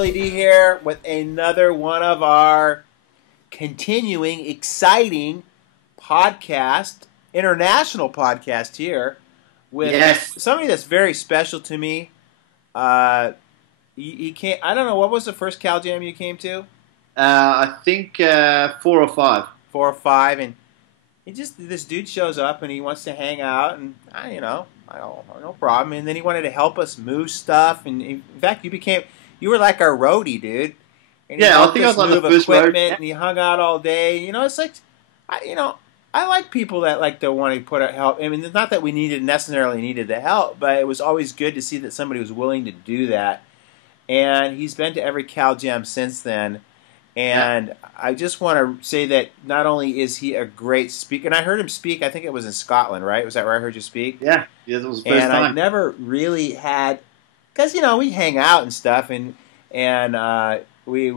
Billy D here with another one of our continuing exciting podcast, international podcast here with somebody that's very special to me. He came. I don't know, what was the first Cal Jam you came to? I think 4 or 5. 4 or 5, and this dude shows up and he wants to hang out, and no problem. And then he wanted to help us move stuff, and in fact, you were like our roadie, dude. And yeah, I think I was on the first road. And he hung out all day. You know, it's like, I like people that like to want to put out help. I mean, it's not that we necessarily needed the help, but it was always good to see that somebody was willing to do that. And he's been to every Cal Jam since then. And I just want to say that not only is he a great speaker, and I heard him speak, I think it was in Scotland, right? Was that where I heard you speak? Yeah, that was the first time. And I never really had, because, we hang out and stuff, and we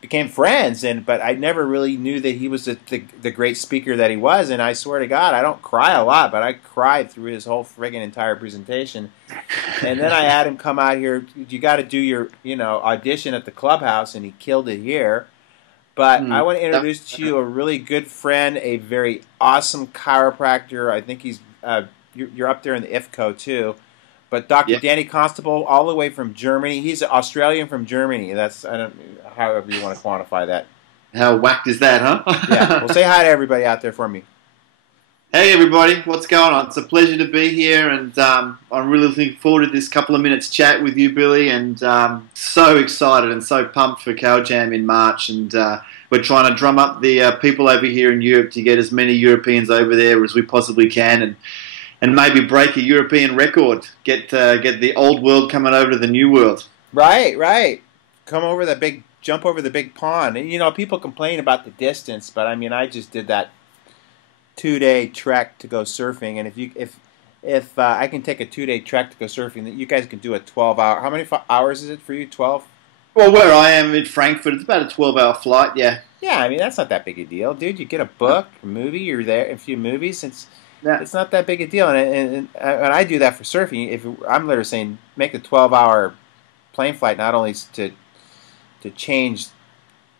became friends, but I never really knew that he was the great speaker that he was. And I swear to God, I don't cry a lot, but I cried through his whole friggin' entire presentation. And then I had him come out here. You got to do your audition at the clubhouse, and he killed it here. But I want to introduce to you a really good friend, a very awesome chiropractor. I think you're up there in the IFCO too. But Dr. Danny Constable, all the way from Germany. He's an Australian from Germany. However you want to quantify that. How whacked is that, huh? Yeah. Well, say hi to everybody out there for me. Hey, everybody. What's going on? It's a pleasure to be here, and I'm really looking forward to this couple of minutes chat with you, Billy, and so excited and so pumped for Cal Jam in March, and we're trying to drum up the people over here in Europe to get as many Europeans over there as we possibly can, and maybe break a European record, get the old world coming over to the new world. Right. Jump over the big pond. And, people complain about the distance, but I mean, I just did that 2-day trek to go surfing, and if I can take a 2-day trek to go surfing, you guys can do a 12-hour. How many hours is it for you? 12? Well, where I am in Frankfurt, it's about a 12-hour flight. Yeah. Yeah, I mean, that's not that big a deal, dude. You get a book, a movie, you're there. A few movies, it's not that big a deal, and I do that for surfing. If I'm literally saying, make a 12-hour plane flight, not only to change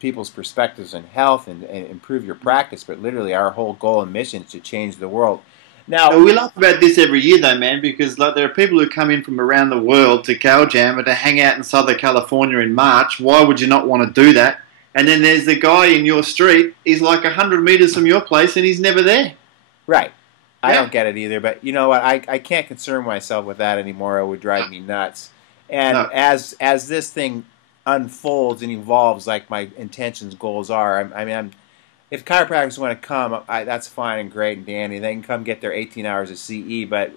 people's perspectives and health and improve your practice, but literally our whole goal and mission is to change the world. Now, we laugh about this every year, though, man, because there are people who come in from around the world to Cal Jam and to hang out in Southern California in March. Why would you not want to do that? And then there's the guy in your street. He's like 100 meters from your place, and he's never there. Right. I don't get it either, but you know what? I can't concern myself with that anymore. It would drive me nuts. And as this thing unfolds and evolves, like my intentions, goals are, if chiropractors want to come, that's fine and great and dandy. They can come get their 18 hours of CE, but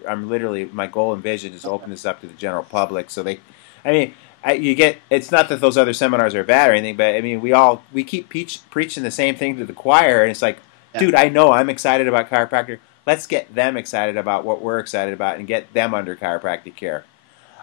my goal and vision is to open this up to the general public. So it's not that those other seminars are bad or anything, but I mean, we keep preaching the same thing to the choir, and it's like, dude, I know I'm excited about chiropractic. Let's get them excited about what we're excited about and get them under chiropractic care.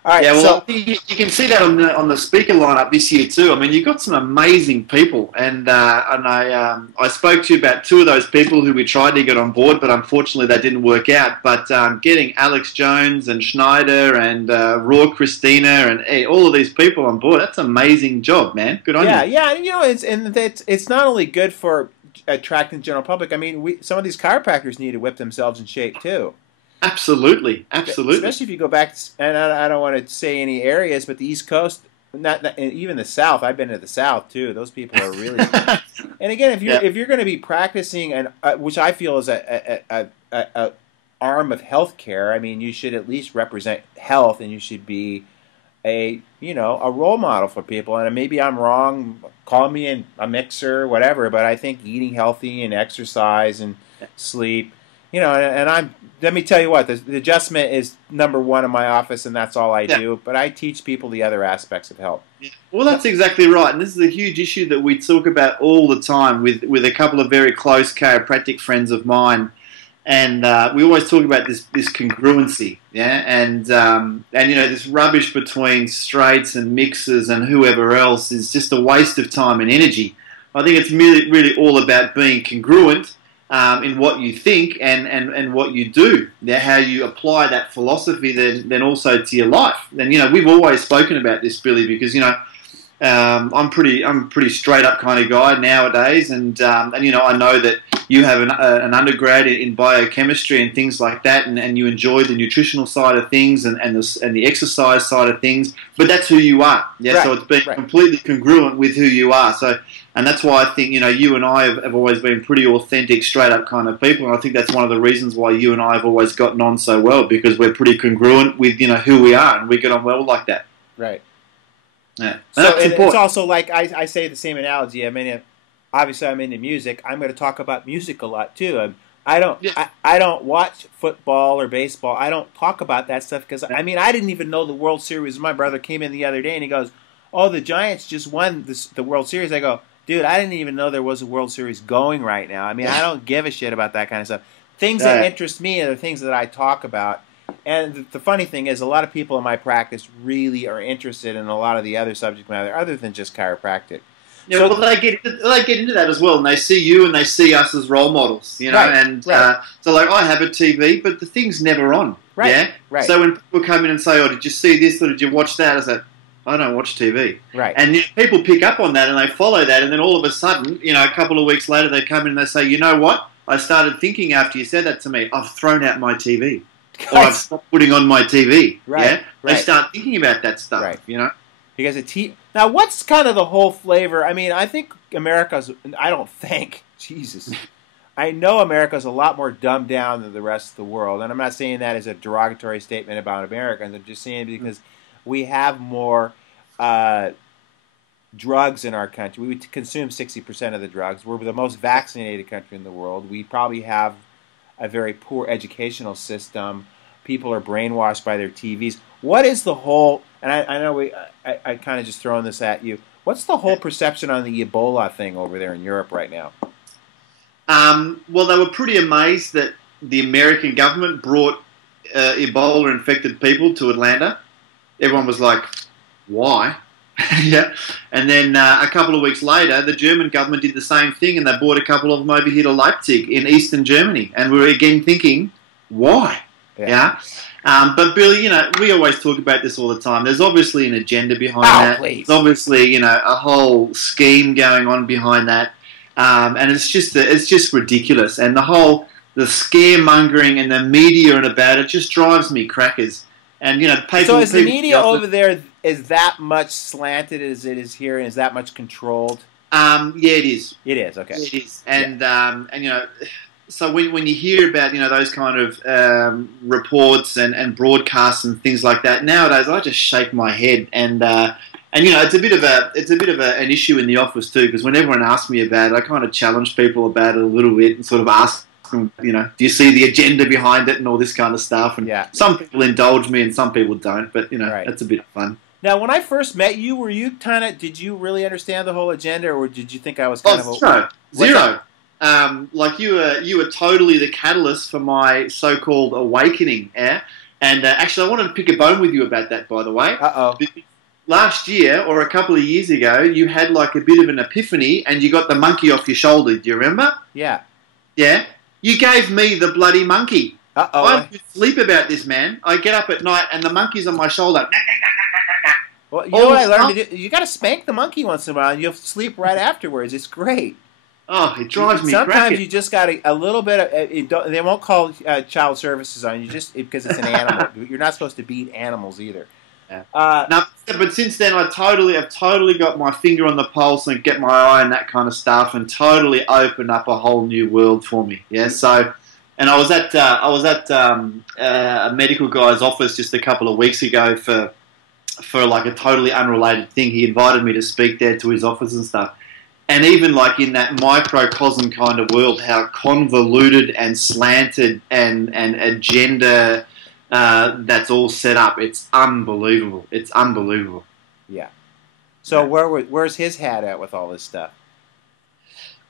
All right. Yeah, well, you can see that on the speaker lineup this year too. I mean, you've got some amazing people, and I spoke to you about 2 of those people who we tried to get on board, but unfortunately that didn't work out. But getting Alex Jones and Schneider and Raw Christina and all of these people on board, that's an amazing job, man. Good on you. Yeah. It's not only good for attracting the general public. I mean, some of these chiropractors need to whip themselves in shape too. Absolutely. Especially if you go back, and I don't want to say any areas, but the East Coast, not even the South. I've been to the South too. Those people are really. And again, if you're going to be practicing, and which I feel is a arm of healthcare, I mean, you should at least represent health, and you should be a role model for people. And maybe I'm wrong. Call me a mixer, whatever. But I think eating healthy and exercise and sleep, and let me tell you what, the adjustment is number 1 in my office, and that's all I do. But I teach people the other aspects of health. Well, that's exactly right. And this is a huge issue that we talk about all the time with a couple of very close chiropractic friends of mine. And we always talk about this congruency, and this rubbish between straights and mixers and whoever else is just a waste of time and energy. I think it's really all about being congruent in what you think and what you do. Now, how you apply that philosophy then also to your life. And we've always spoken about this, Billy, because I'm pretty straight up kind of guy nowadays, and I know that you have an undergrad in biochemistry and things like that, and you enjoy the nutritional side of things and the exercise side of things, but that's who you are. Yeah, right, so it's been completely congruent with who you are. So, and that's why I think you and I have always been pretty authentic, straight up kind of people, and I think that's one of the reasons why you and I have always gotten on so well, because we're pretty congruent with who we are, and we get on well like that. Right. Yeah. So it's also like I say the same analogy. I mean, obviously I'm into music. I'm going to talk about music a lot too. I don't watch football or baseball. I don't talk about that stuff because I didn't even know the World Series. My brother came in the other day and he goes, "Oh, the Giants just won the World Series." I go, "Dude, I didn't even know there was a World Series going right now." I mean, I don't give a shit about that kind of stuff. Things that interest me are the things that I talk about. And the funny thing is, a lot of people in my practice really are interested in a lot of the other subject matter other than just chiropractic. Yeah, so, well, they get into that as well, and they see you and they see us as role models, Right, so like I have a TV, but the thing's never on. Right, yeah. Right. So when people come in and say, "Oh, did you see this or did you watch that?" I say, "I don't watch TV." Right. And people pick up on that and they follow that, and then all of a sudden, a couple of weeks later, they come in and they say, "You know what? I started thinking after you said that to me. I've thrown out my TV." Or I've stopped putting on my TV. Right, yeah? They start thinking about that stuff, right. Because now, what's kind of the whole flavor? I mean, I think Jesus. I know America's a lot more dumbed down than the rest of the world. And I'm not saying that as a derogatory statement about Americans. I'm just saying because we have more drugs in our country. We consume 60% of the drugs. We're the most vaccinated country in the world. We probably have a very poor educational system. People are brainwashed by their TVs. What is the whole, and I know I kind of just throwing this at you, what's the whole perception on the Ebola thing over there in Europe right now? Well, they were pretty amazed that the American government brought Ebola-infected people to Atlanta. Everyone was like, why? Yeah. And then a couple of weeks later, the German government did the same thing, and they brought a couple of them over here to Leipzig in eastern Germany. And we were again thinking, why? Yeah. But Billy, we always talk about this all the time. There's obviously an agenda behind that. Please. There's obviously, a whole scheme going on behind that. And it's just ridiculous. And the scaremongering and the media and about it just drives me crackers. And so is the media over there is that much slanted as it is here, and is that much controlled? Yeah, it is. It is, okay. It is, and so when you hear about those kind of reports and broadcasts and things like that nowadays, I just shake my head, and it's a bit of an issue in the office too, because when everyone asks me about it, I kind of challenge people about it a little bit and sort of ask them, do you see the agenda behind it and all this kind of stuff? And some people indulge me and some people don't, but it's a bit of fun. Now, when I first met you, did you really understand the whole agenda, or did you think I was kind of zero? Like you were totally the catalyst for my so-called awakening, yeah. And actually, I wanted to pick a bone with you about that, by the way. Last year, or a couple of years ago, you had like a bit of an epiphany, and you got the monkey off your shoulder. Do you remember? Yeah. Yeah. You gave me the bloody monkey. I don't sleep about this, man. I get up at night, and the monkey's on my shoulder. Well, you know what I learned to do? You got to spank the monkey once in a while, and you'll sleep right afterwards. It's great. Oh, it drives me Sometimes cracking. you just got a little bit of. They won't call child services on you just because it's an animal. You're not supposed to beat animals either. Yeah. No, but since then, I've totally got my finger on the pulse and get my eye on that kind of stuff, and totally opened up a whole new world for me. Yeah. So, and I was at a medical guy's office just a couple of weeks ago for like a totally unrelated thing. He invited me to speak there to his office and stuff. And even like in that microcosm kind of world, how convoluted and slanted and agenda that's all set up. It's unbelievable. It's unbelievable. Yeah. So where's his hat at with all this stuff?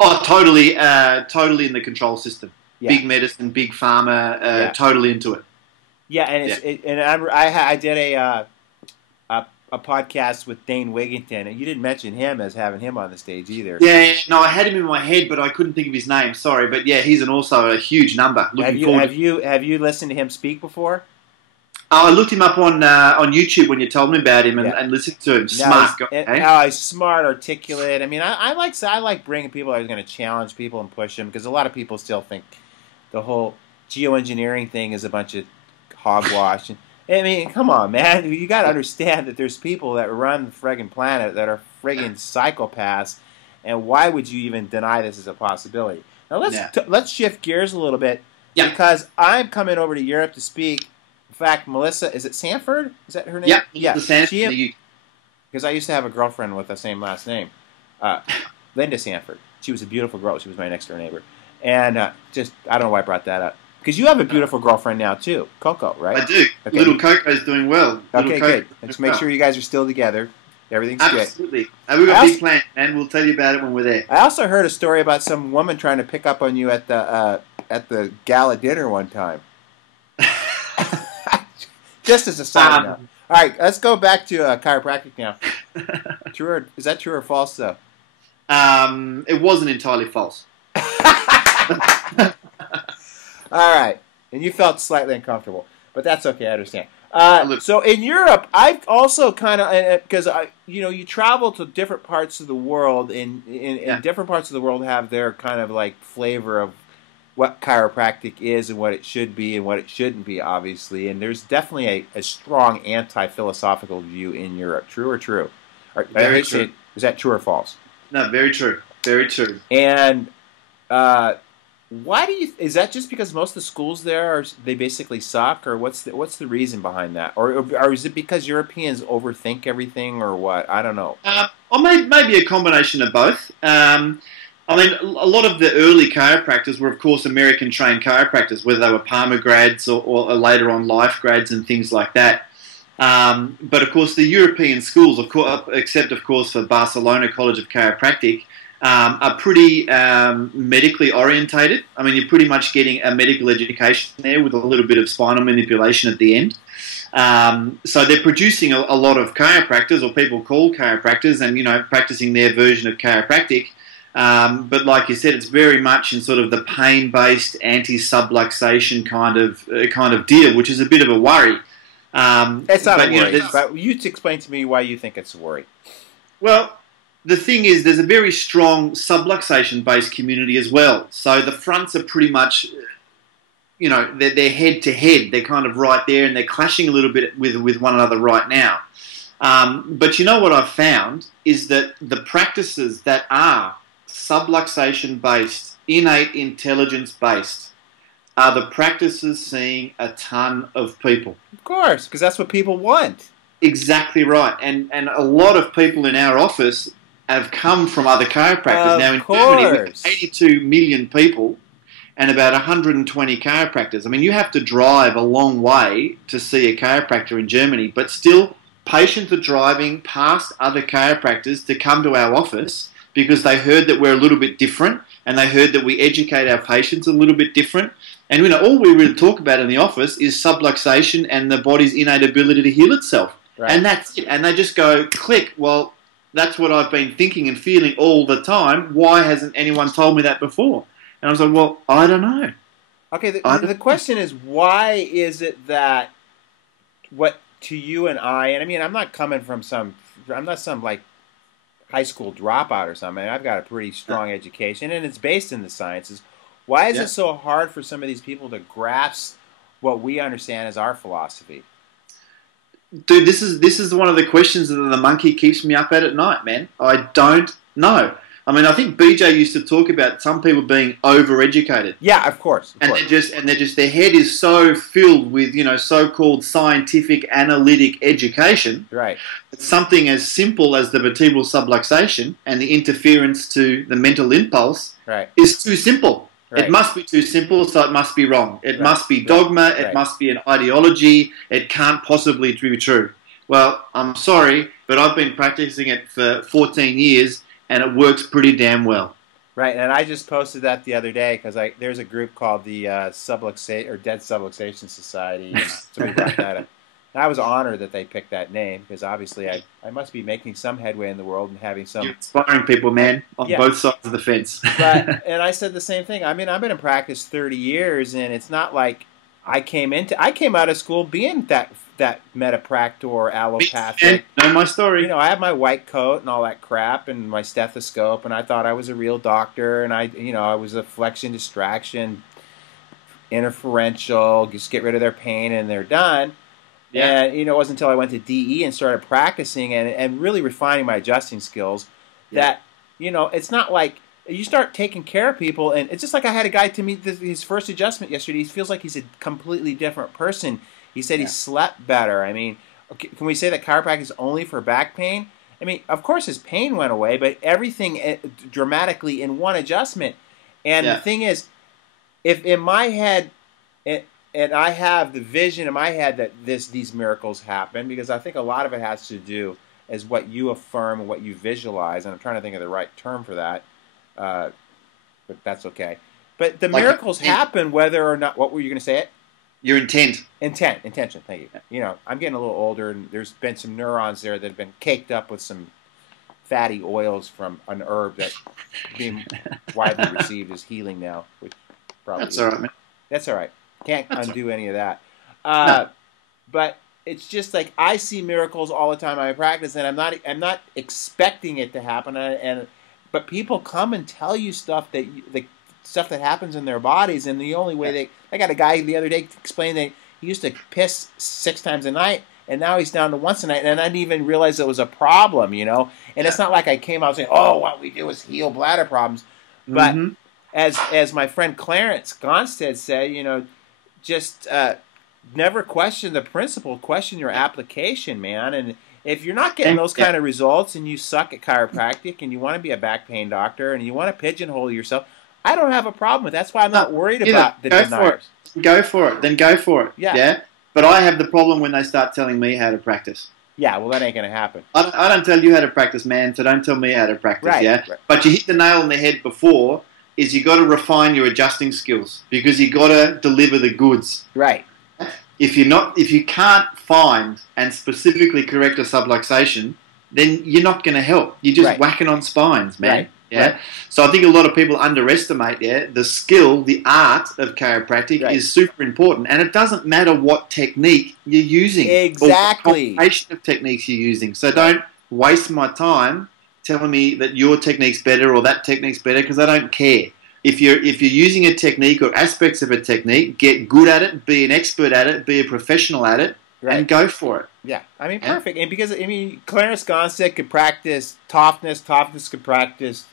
Oh, totally in the control system. Yeah. Big medicine, big pharma, totally into it. Yeah, and I did a a podcast with Dane Wigington, and you didn't mention him as having him on the stage either. Yeah, no, I had him in my head, but I couldn't think of his name. Sorry, but yeah, he's also a huge number. Have you listened to him speak before? I looked him up on YouTube when you told me about him and listened to him. Smart guy. He's smart, articulate. I mean, I like bringing people that are going to challenge people and push them, because a lot of people still think the whole geoengineering thing is a bunch of hogwash. I mean, come on, man. You got to understand that there's people that run the friggin' planet that are friggin' psychopaths, and why would you even deny this as a possibility? Now let's shift gears a little bit, because I'm coming over to Europe to speak. In fact, Melissa, is it Sanford? Is that her name? Yeah. Because I used to have a girlfriend with the same last name, Linda Sanford. She was a beautiful girl. She was my next door neighbor, and I don't know why I brought that up. Because you have a beautiful girlfriend now, too. Coco, right? I do. Okay. Little Coco's doing well. Okay, good. Let's make sure you guys are still together. Everything's good. Absolutely. And we've got a big plan, and we'll tell you about it when we're there. I also heard a story about some woman trying to pick up on you at the gala dinner one time. Just as a side note. All right, let's go back to chiropractic now. Is that true or false, though? It wasn't entirely false. All right, and you felt slightly uncomfortable, but that's okay. I understand. So in Europe, I've also kind of, because you travel to different parts of the world, and different parts of the world have their kind of like flavor of what chiropractic is and what it should be and what it shouldn't be, obviously. And there's definitely a strong anti-philosophical view in Europe. True or true? Very true. Is that true or false? No, very true. Very true. And why do you? Is that just because most of the schools there they basically suck, or what's the reason behind that, or is it because Europeans overthink everything, or what? I don't know. Or maybe a combination of both. I mean, a lot of the early chiropractors were, of course, American-trained chiropractors, whether they were Palmer grads or later on life grads and things like that. But, of course, the European schools, except, of course, for Barcelona College of Chiropractic, are pretty medically orientated. I mean, you're pretty much getting a medical education there with a little bit of spinal manipulation at the end. So they're producing a lot of chiropractors, or people called chiropractors, and, practicing their version of chiropractic. But like you said, it's very much in sort of the pain-based anti-subluxation kind of deal, which is a bit of a worry. It's not a worry, but you explain to me why you think it's a worry. Well, the thing is, there's a very strong subluxation-based community as well. So the fronts are pretty much, they're head-to-head. They're kind of right there, and they're clashing a little bit with one another right now. But you know what I've found is that the practices that are subluxation-based, innate intelligence-based, are the practices seeing a ton of people. Of course, because that's what people want. Exactly right. And a lot of people in our office have come from other chiropractors. Now in Germany, we have 82 million people and about 120 chiropractors. I mean, you have to drive a long way to see a chiropractor in Germany, but still patients are driving past other chiropractors to come to our office because they heard that we're a little bit different, and they heard that we educate our patients a little bit different. And all we really talk about in the office is subluxation and the body's innate ability to heal itself. Right. And that's it. And they just go, click, well, that's what I've been thinking and feeling all the time. Why hasn't anyone told me that before? And I was like, well, I don't know. Okay, the question is, why is it that what to you and I mean, I'm not coming from I'm not some like high school dropout or something. I've got a pretty strong education, and it's based in the sciences. Why is it so hard for some of these people to grasp what we understand as our philosophy? Dude, this is one of the questions that the monkey keeps me up at night, man. I don't know. I mean, I think BJ used to talk about some people being overeducated. Yeah, of course. They're just their head is so filled with so-called scientific analytic education. Right. That something as simple as the vertebral subluxation and the interference to the mental impulse is too simple. Right. It must be too simple, so it must be wrong. It must be dogma. It must be an ideology. It can't possibly be true. Well, I'm sorry, but I've been practicing it for 14 years, and it works pretty damn well. Right, and I just posted that the other day because there's a group called the Dead Subluxation Society. And somebody brought that up. I was honored that they picked that name because obviously I must be making some headway in the world and having You're some. inspiring people, man, on Yeah. both sides of the fence. And I said the same thing. I mean, I've been in practice 30 years, and it's not like I came out of school being that metapractor allopathic. Know my story. You know, I had my white coat and all that crap and my stethoscope, and I thought I was a real doctor, and I was a flexion distraction, interferential, just get rid of their pain and they're done. Yeah. And it wasn't until I went to DE and started practicing and really refining my adjusting skills that it's not like you start taking care of people, and it's just like I had a guy to me his first adjustment yesterday. He feels like he's a completely different person. He said he slept better. I mean, can we say that chiropractic is only for back pain? I mean, of course his pain went away, but everything dramatically in one adjustment. And the thing is, if in my head, and I have the vision in my head that these miracles happen, because I think a lot of it has to do as what you affirm and what you visualize, and I'm trying to think of the right term for that, but that's okay. But the miracles happen whether or not. What were you going to say? It. Your intention. Thank you. I'm getting a little older, and there's been some neurons there that have been caked up with some fatty oils from an herb that's being widely received as healing now. Which probably that's all right, man. That's all right. Can't undo any of that. No. But it's just like I see miracles all the time I practice, and I'm not expecting it to happen. But people come and tell you stuff the stuff that happens in their bodies, and the only way I got a guy the other day explain that he used to piss 6 times a night, and now he's down to once a night, and I didn't even realize it was a problem, And it's not like I came out saying, "Oh, what we do is heal bladder problems," but as my friend Clarence Gonstead said, just never question the principle, question your application, man. And if you're not getting those kind of results and you suck at chiropractic and you want to be a back pain doctor and you want to pigeonhole yourself, I don't have a problem with that. That's why I'm not worried about the deniers. Go for it. Then go for it. Yeah. But I have the problem when they start telling me how to practice. Yeah, well, that ain't going to happen. I don't tell you how to practice, man, so don't tell me how to practice, Right. But you hit the nail on the head before, is you got to refine your adjusting skills because you got to deliver the goods. Right. If you can't find and specifically correct a subluxation, then you're not going to help. You're just whacking on spines, man. Right. Yeah. Right. So I think a lot of people underestimate the skill, the art of chiropractic is super important, and it doesn't matter what technique you're using. Exactly. Or what combination of techniques you're using. So don't waste my time telling me that your technique's better or that technique's better because I don't care. If you're using a technique or aspects of a technique, get good at it, be an expert at it, be a professional at it, and go for it. Yeah, I mean, perfect. And because Clarence Gonstead could practice toughness could practice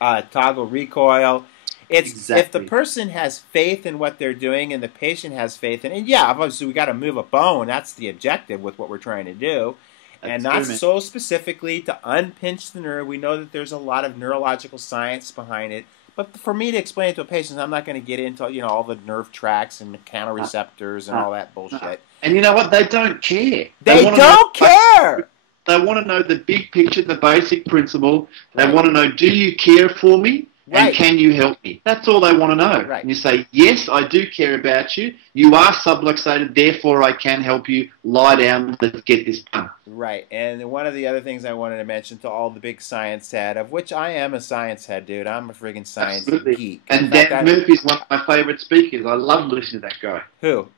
toggle recoil. It's if the person has faith in what they're doing and the patient has faith in, and obviously we got to move a bone. That's the objective with what we're trying to do. And not so specifically to unpinch the nerve. We know that there's a lot of neurological science behind it. But for me to explain it to a patient, I'm not going to get into all the nerve tracts and mechanoreceptors and all that bullshit. And you know what? They don't care. They don't care. They want to know the big picture, the basic principle. They want to know, do you care for me? And can you help me? That's all they want to know. Right. And you say, yes, I do care about you. You are subluxated, therefore I can help you. Lie down, let's get this done. Right. And one of the other things I wanted to mention to all the big science head, of which I am a science head, dude. I'm a friggin' science geek. And Dan Murphy's one of my favorite speakers. I love listening to that guy. Who?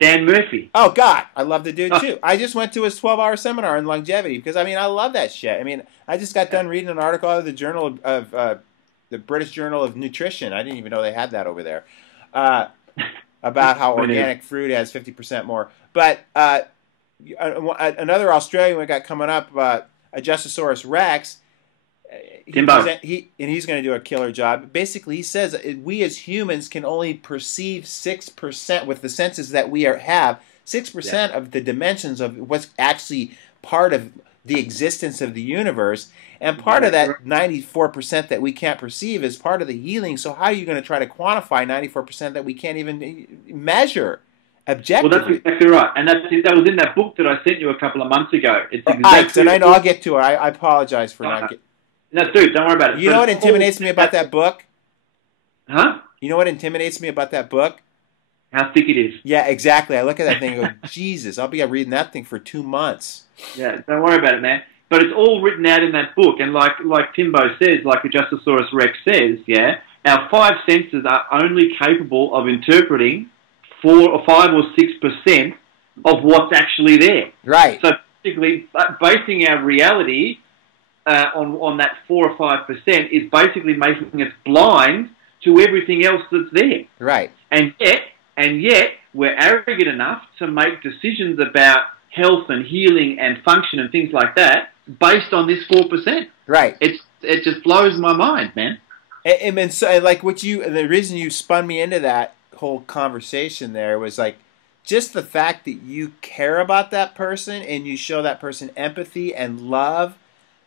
Dan Murphy. Oh, God. I love the dude, too. I just went to his 12-hour seminar on longevity because, I love that shit. I just got done reading an article out of the Journal of the British Journal of Nutrition. I didn't even know they had that over there. About how organic fruit has 50% more. But another Australian we got coming up, Adjustosaurus Rex, he's going to do a killer job. Basically, he says we as humans can only perceive 6% with the senses that we have. 6% of the dimensions of what's actually part of the existence of the universe. And part of that 94% that we can't perceive is part of the healing. So how are you going to try to quantify 94% that we can't even measure objectively? Well, that's exactly right. And that was in that book that I sent you a couple of months ago. It's exactly. And I'll get to it. I apologize for not getting... No, dude, don't worry about it. You know what intimidates me about that book? Huh? You know what intimidates me about that book? how thick it is. Yeah, exactly. I look at that thing and go, Jesus, I'll be reading that thing for 2 months. Yeah, don't worry about it, man. But it's all written out in that book, and like Timbo says, like Adjustosaurus Rex says, yeah, our 5 senses are only capable of interpreting 4 or 5 or 6% of what's actually there. Right. So basically, basing our reality on that 4 or 5% is basically making us blind to everything else that's there. Right. And yet, we're arrogant enough to make decisions about health and healing and function and things like that based on this 4%. Right. It just blows my mind, man. And so, like, the reason you spun me into that whole conversation there was like, just the fact that you care about that person and you show that person empathy and love,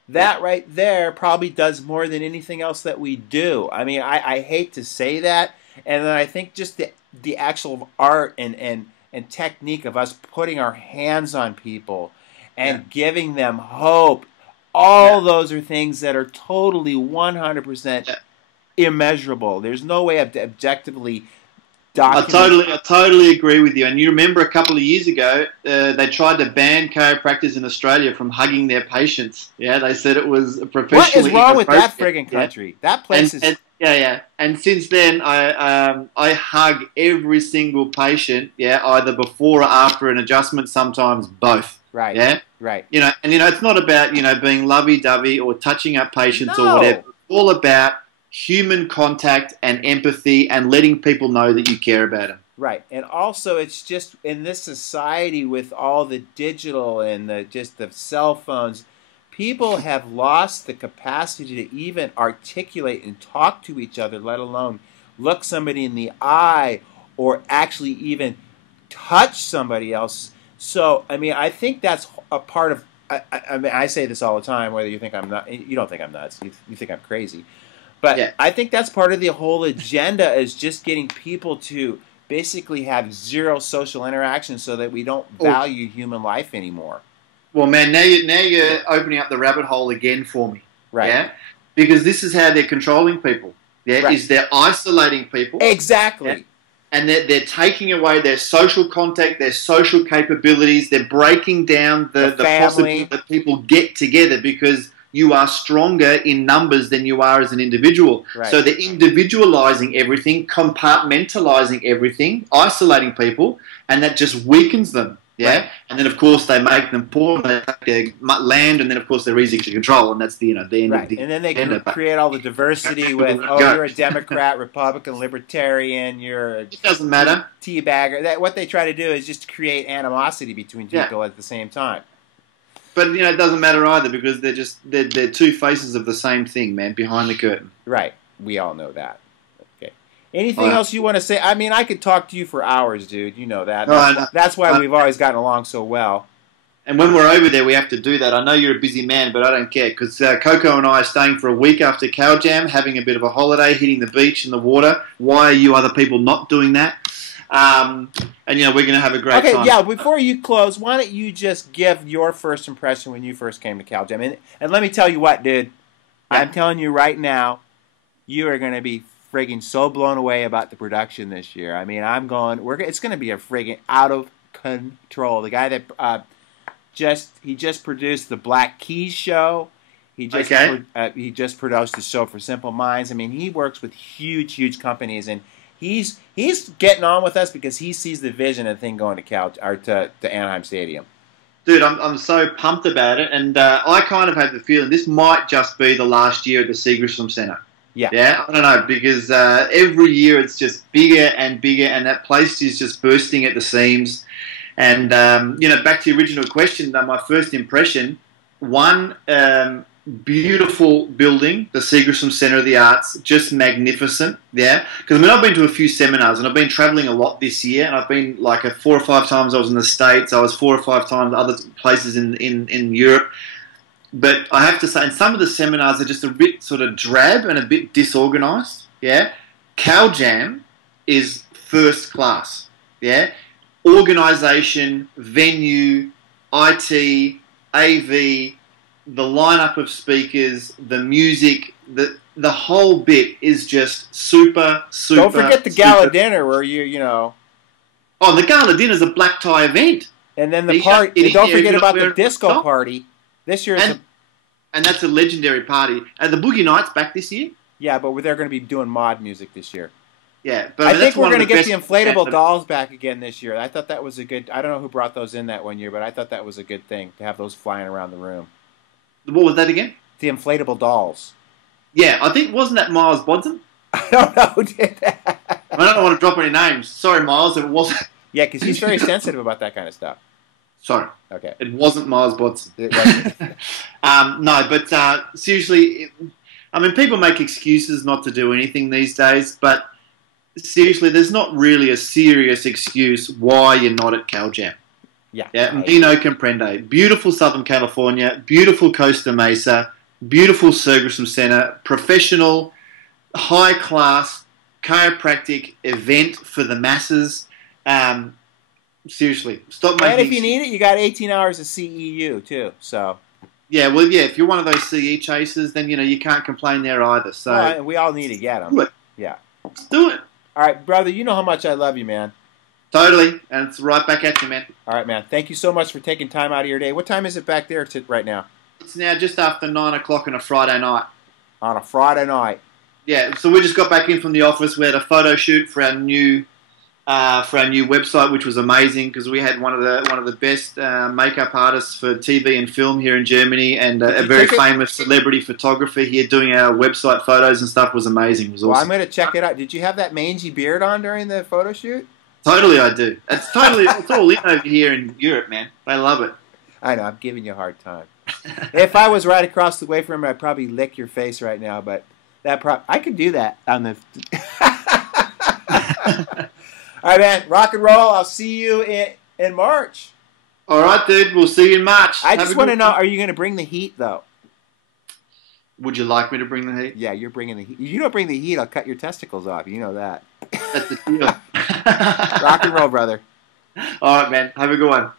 that right there probably does more than anything else that we do. I mean, I hate to say that, and then I think just the actual art and technique of us putting our hands on people and giving them hope, all those are things that are totally 100% immeasurable. There's no way of objectively documenting. I totally agree with you. And you remember a couple of years ago, they tried to ban chiropractors in Australia from hugging their patients. Yeah, they said it was professionally. What is wrong with that friggin' country? Yeah. That place is. And since then, I hug every single patient. Yeah, either before or after an adjustment. Sometimes both. Right. Yeah. Right. It's not about being lovey-dovey or touching up patients or whatever. It's all about human contact and empathy and letting people know that you care about them. Right. And also, it's just in this society with all the digital and the cell phones, people have lost the capacity to even articulate and talk to each other, let alone look somebody in the eye or actually even touch somebody else. So, I mean, I think that's a part of, I mean, I say this all the time, whether you think I'm not, you don't think I'm nuts, you think I'm crazy. But I think that's part of the whole agenda is just getting people to basically have zero social interaction so that we don't value human life anymore. Well, man, now you're opening up the rabbit hole again for me. Right. Yeah? Because this is how they're controlling people. Yeah, right. Is they're isolating people. Exactly. Yeah? And they're taking away their social contact, their social capabilities. They're breaking down the possibility that people get together because you are stronger in numbers than you are as an individual. Right. So they're individualizing everything, compartmentalizing everything, isolating people, and that just weakens them. Yeah, right. And then of course they make them poor, they take their land, and then of course they're easy to control, and that's the end right. of the. And then they can create all the diversity with you're a Democrat, Republican, Libertarian, you're it doesn't matter teabagger. What they try to do is just create animosity between people at the same time. But it doesn't matter either because they're two faces of the same thing, man. Behind the curtain. Right. We all know that. Okay. Anything else you want to say? I mean, I could talk to you for hours, dude. You know that. That's why we've always gotten along so well. And when we're over there, we have to do that. I know you're a busy man, but I don't care because Coco and I are staying for a week after Cow Jam, having a bit of a holiday, hitting the beach and the water. Why are you other people not doing that? And we're going to have a great time. Okay, yeah, before you close, why don't you just give your first impression when you first came to Cow Jam? And let me tell you what, dude. Yeah. I'm telling you right now, you are going to be friggin' so blown away about the production this year. I mean, it's going to be a friggin' out of control. The guy that he just produced the Black Keys show. He just produced the show for Simple Minds. I mean, he works with huge companies, and he's getting on with us because he sees the vision of the thing going to Anaheim Stadium. Dude, I'm so pumped about it, and I kind of have the feeling this might just be the last year at the Seagrisham Centre. Yeah, I don't know, because every year it's just bigger and bigger, and that place is just bursting at the seams. And, back to the original question, my first impression, beautiful building, the Seagrisham Centre of the Arts, just magnificent, yeah? Because, I've been to a few seminars, and I've been travelling a lot this year, and I've been, 4 or 5 times I was in the States, I was 4 or 5 times other places in Europe. But I have to say, and some of the seminars are just a bit sort of drab and a bit disorganised, yeah? Cow Jam is first class, yeah? Organisation, venue, IT, AV, the lineup of speakers, the music, the whole bit is just super. Don't forget the gala dinner where you Oh, the gala dinner's a black tie event. And then the You party. can't get in Don't here if forget you're not about the wearing a disco top. party. This year, And that's a legendary party. Are the Boogie Nights back this year? yeah, but they're going to be doing mod music this year. Yeah, but I that's think we're one of going to get the best- inflatable dolls back again this year. I thought that was a good. I don't know who brought those in that one year, but I thought that was a good thing to have those flying around the room. What was that again? The inflatable dolls. Yeah, I think wasn't that Miles Bodson? I don't know who did that. I don't want to drop any names. Sorry, Miles, it wasn't. Yeah, because he's very sensitive about that kind of stuff. Sorry, Okay. it wasn't Miles Bodson. It wasn't. No, but seriously, I mean, people make excuses not to do anything these days, but seriously, there's not really a serious excuse why you're not at CalJam. Yeah. Me no comprende. Beautiful Southern California, beautiful Costa Mesa, beautiful Sergusson Center, professional, high-class chiropractic event for the masses. Seriously, stop making. And if you need it, you got 18 hours of CEU too. So. Yeah, well, yeah. If you're one of those CE chasers, then you can't complain there either. So Well, we all need to get them. do it. Yeah. Let's do it. All right, brother. You know how much I love you, man. Totally, and it's right back at you, man. All right, man. Thank you so much for taking time out of your day. What time is it back there right now? It's now just after 9 o'clock on a Friday night. On a Friday night. Yeah, so we just got back in from the office. We had a photo shoot for our new website, which was amazing because we had one of the best makeup artists for TV and film here in Germany, and a very famous celebrity photographer here doing our website photos and stuff. Was amazing. It was awesome. Well, I'm going to check it out. Did you have that mangy beard on during the photo shoot? Totally, I do. It's all in over here in Europe, man. They love it. I know. I'm giving you a hard time. If I was right across the way from him, I'd probably lick your face right now. But I could do that on the. All right, man. Rock and roll. I'll see you in March. All right, dude. We'll see you in March. I just want to know: are you going to bring the heat, though? Would you like me to bring the heat? Yeah, you're bringing the heat. If you don't bring the heat, I'll cut your testicles off. You know that. That's the deal. Rock and roll, brother. All right, man. Have a good one.